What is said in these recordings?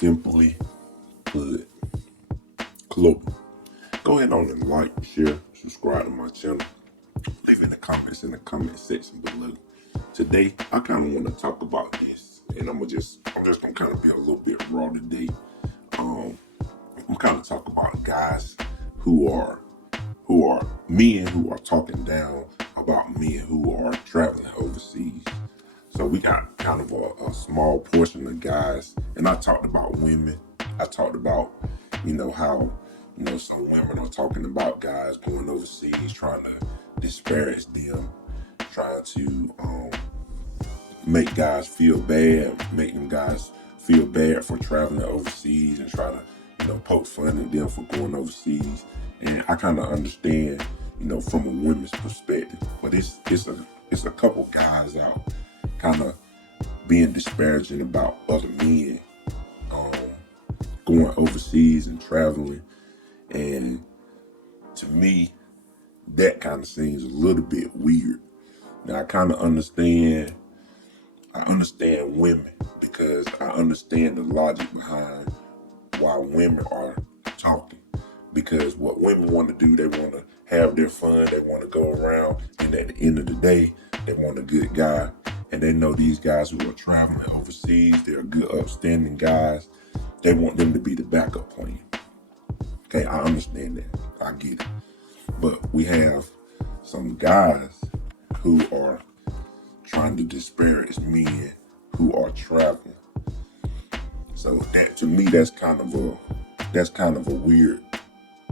Simply Put Club. Go ahead on and like, share, subscribe to my channel. Leave in the comments in the comment section below. Today, I kind of want to talk about this, and I'm just gonna kind of be a little bit raw today. I'm kind of talk about guys who are men who are talking down about men who are traveling overseas. So we got kind of a small portion of guys, and I talked about women. I talked about, how, some women are talking about guys going overseas, trying to disparage them, trying to make guys feel bad, make them guys feel bad for traveling overseas and try to, poke fun at them for going overseas. And I kind of understand, from a women's perspective, but it's a couple guys out kind of being disparaging about other men going overseas and traveling. And to me, that kind of seems a little bit weird. Now, I understand women, because I understand the logic behind why women are talking. Because what women want to do, they want to have their fun, they want to go around, and at the end of the day, they want a good guy. And they know these guys who are traveling overseas, they're good, upstanding guys. They want them to be the backup plan. Okay, I understand that. I get it. But we have some guys who are trying to disparage men who are traveling. So that, to me, that's kind of a weird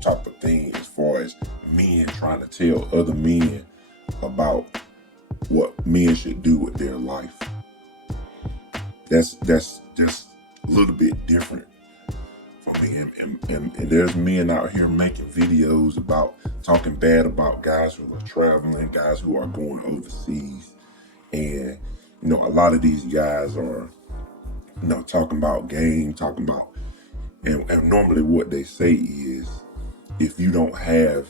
type of thing, as far as men trying to tell other men about what men should do with their life. That's just a little bit different for me. And there's men out here making videos about talking bad about guys who are traveling, guys who are going overseas. And, a lot of these guys are, talking about game, and normally what they say is, if you don't have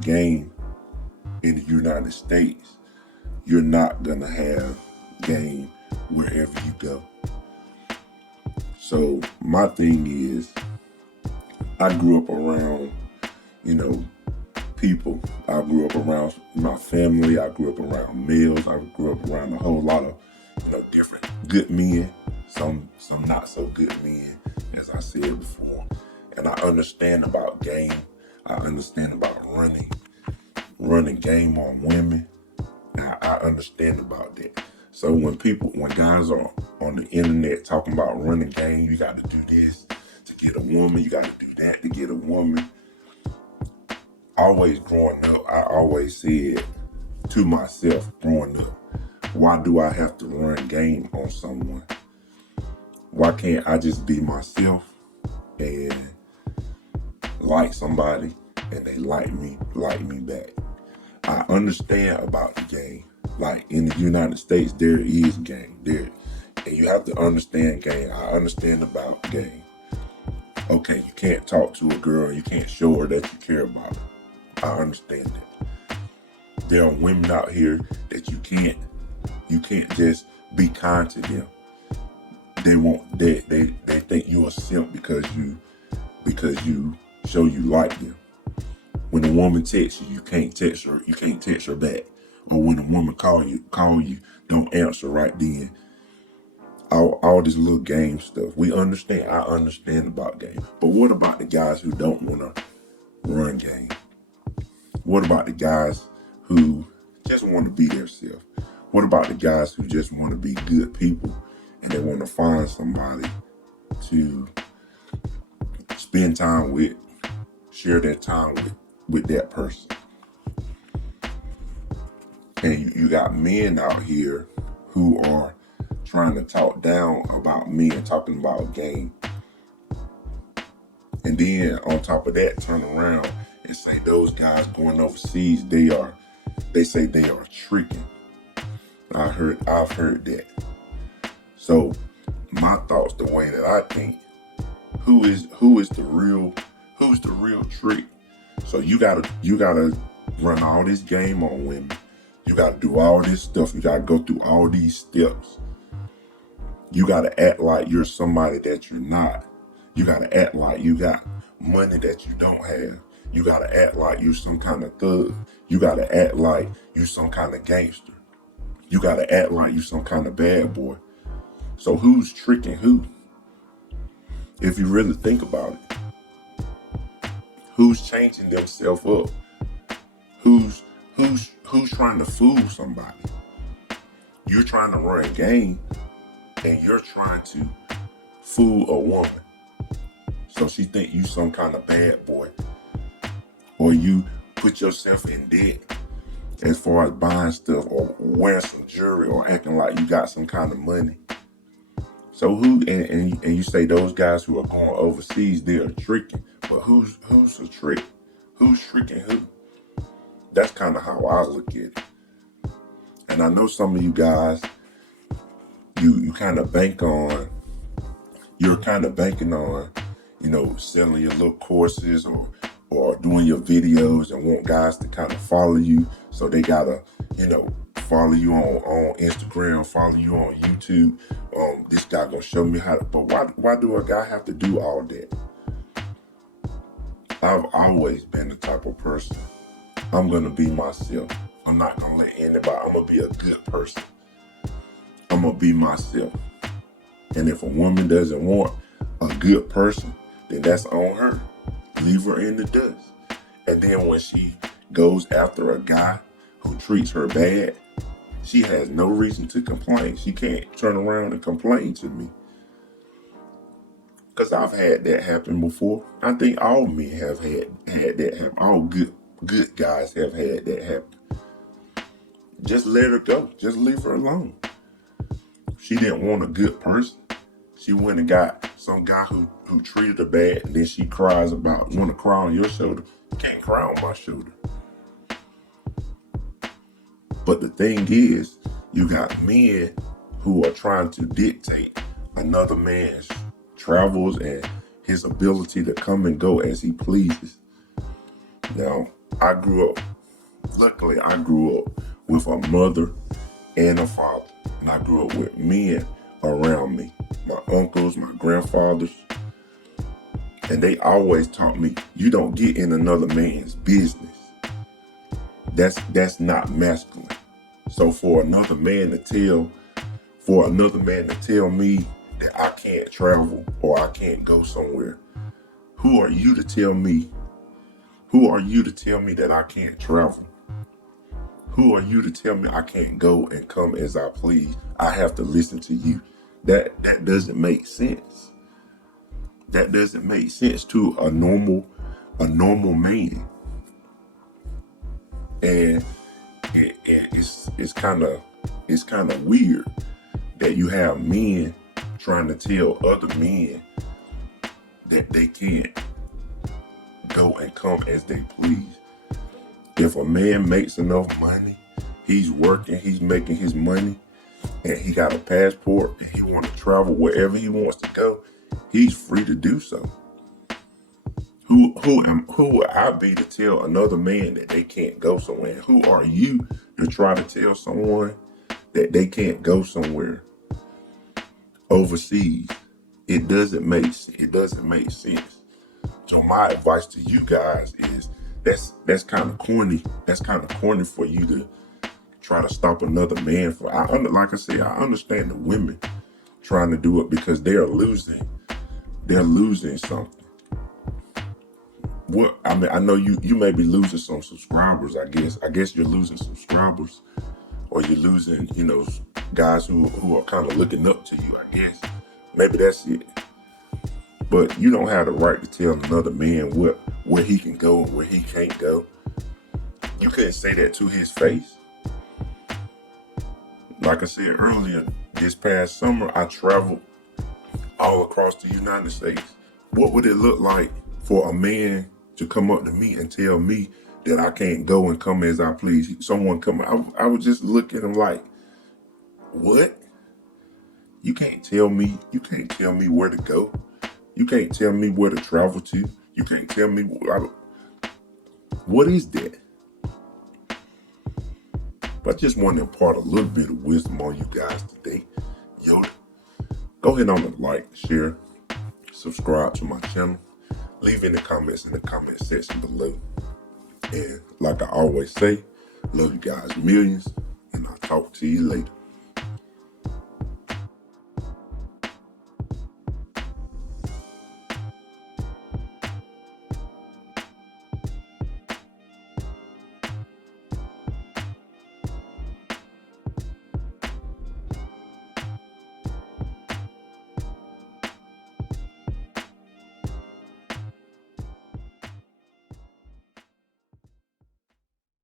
game in the United States, you're not gonna have game wherever you go. So my thing is, I grew up around, people. I grew up around my family. I grew up around males. I grew up around a whole lot of, different good men, some not so good men, as I said before. And I understand about game. I understand about running game on women. I understand about that. So when guys are on the internet talking about running game, you got to do this to get a woman, you got to do that to get a woman. Always growing up, I always said to myself growing up, why do I have to run game on someone? Why can't I just be myself and like somebody and they like me back? I understand about the game. Like in the United States, there is game there, and you have to understand game. I understand about game. Okay, you can't talk to a girl, you can't show her that you care about her. I understand that. There are women out here that you can't just be kind to them. They think you're a simp because you show you like them. When a woman texts you, you can't text her back. Or when a woman call you, don't answer right then. All this little game stuff. We understand. I understand about game. But what about the guys who don't want to run game? What about the guys who just want to be themselves? What about the guys who just want to be good people and they want to find somebody to spend time with, share their time with that person? And you got men out here who are trying to talk down about men, talking about game. And then on top of that, turn around and say those guys going overseas, they say they are tricking. I've heard that. So my thoughts, the way that I think, who's the real trick? So you gotta run all this game on women. You gotta do all this stuff. You gotta go through all these steps. You got to act like you're somebody that you're not. You got to act like you got money that you don't have. You got to act like you're some kind of thug. You got to act like you some kind of gangster. You got to act like you some kind of bad boy. So who's tricking who? If you really think about it, who's changing themselves up? Who's trying to fool somebody? You're trying to run game, and you're trying to fool a woman. So she think you some kind of bad boy, or you put yourself in debt as far as buying stuff or wearing some jewelry or acting like you got some kind of money. So who and you say those guys who are going overseas, they are tricking, but who's a trick? Who's tricking who? That's kind of how I look at it. And I know some of you guys, you kind of bank on, you're kind of banking on, selling your little courses or doing your videos and want guys to kind of follow you. So they gotta, follow you on Instagram, follow you on YouTube. This guy gonna show me how to, but why do a guy have to do all that? I've always been the type of person, I'm gonna be myself. I'm not gonna let anybody, I'm gonna be a good person. I'm gonna be myself. And if a woman doesn't want a good person, then that's on her. Leave her in the dust. And then when she goes after a guy who treats her bad, she has no reason to complain. She can't turn around and complain to me. Because I've had that happen before. I think all men have had that happen. All good guys have had that happen. Just let her go. Just leave her alone. She didn't want a good person. She went and got some guy who treated her bad, and then she cries about, want to cry on your shoulder. Can't cry on my shoulder. But the thing is, you got men who are trying to dictate another man's travels and his ability to come and go as he pleases. Now, luckily I grew up with a mother and a father. And I grew up with men around me, my uncles, my grandfathers. And they always taught me, you don't get in another man's business. That's not masculine. So for another man to tell me that I can't travel or I can't go somewhere, who are you to tell me? Who are you to tell me that I can't travel? Who are you to tell me I can't go and come as I please? I have to listen to you. That doesn't make sense. That doesn't make sense to a normal man. And it's kind of weird that you have men trying to tell other men that they can't go and come as they please. If a man makes enough money, he's working, he's making his money, and he got a passport, and he wants to travel wherever he wants to go, he's free to do so. Who would I be to tell another man that they can't go somewhere? Who are you to try to tell someone that they can't go somewhere overseas? It doesn't make sense. So my advice to you guys is that's kind of corny. That's kind of corny for you to try to stop another man for. Like I said, I understand the women trying to do it because they're losing something. I know you may be losing some subscribers. I guess you're losing subscribers, or you're losing, guys who are kind of looking up to you. I guess maybe that's it. But you don't have the right to tell another man where he can go and where he can't go. You couldn't say that to his face. Like I said earlier, this past summer, I traveled all across the United States. What would it look like for a man to come up to me and tell me that I can't go and come as I please? Someone come, I would just look at him like, what? You can't tell me where to go. You can't tell me where to travel to. You can't tell me what is that? But I just want to impart a little bit of wisdom on you guys today. Yoda, Go ahead on and like, share, subscribe to my channel. Leave any comments in the comment section below. And like I always say, love you guys millions, and I'll talk to you later.